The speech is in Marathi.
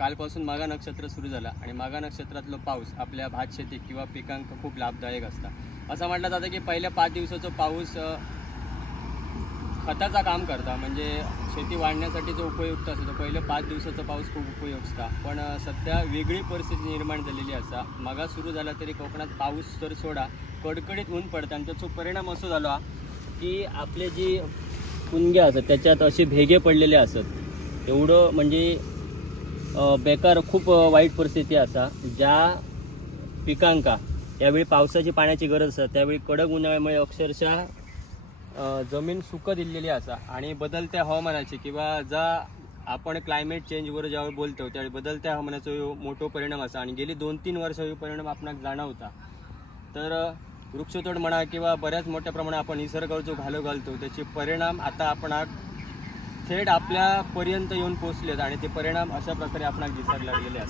कालपासून मागा नक्षत्र सुरू झाला आणि मागा नक्षत्रातलो पाऊस आपल्या भात शेतीक किंवा पिकांक खूप लाभदायक असता. असं म्हटलं जातं की पहिल्या पाच दिवसाचा पाऊस खताचा काम करता. म्हणजे शेती वाढण्यासाठी जो उपयुक्त असतो तो पहिले पाच दिवसाचा पाऊस खूप उपयुक्त असता. पण सध्या वेगळी परिस्थिती निर्माण झालेली असा मागा सुरू झाला तरी कोकणात पाऊस तर सोडा कडकडीत ऊन पडतं आणि त्याचा परिणाम असो झाला की आपले जी कुंग्या असतात त्याच्यात असे भेगे पडलेले असत एवढं म्हणजे बेकार खूप वाईट परिस्थिती असा ज्या पिकांका यावेळी पावसाची पाण्याची गरज असते त्यावेळी कडक उन्हाळ्यामुळे अक्षरशः जमीन सुक दिलेली असा आणि बदलत्या हवामानाची किंवा जा आपण क्लायमेट चेंजवर ज्यावेळी बोलतो त्यावेळी बदलत्या हवामानाचा मोठो परिणाम असा. आणि गेली दोन तीन वर्ष ह्यो परिणाम आपणाक जाणवता. तर वृक्षतोड म्हणा किंवा बऱ्याच मोठ्या प्रमाणात आपण निसर्गावर जो घालो घालतो त्याचे परिणाम आता आपणाक थेट आपल्यापर्यंत येऊन पोचलेत आणि ते परिणाम अशा प्रकारे आपणाक दिसायला लागलेले असतात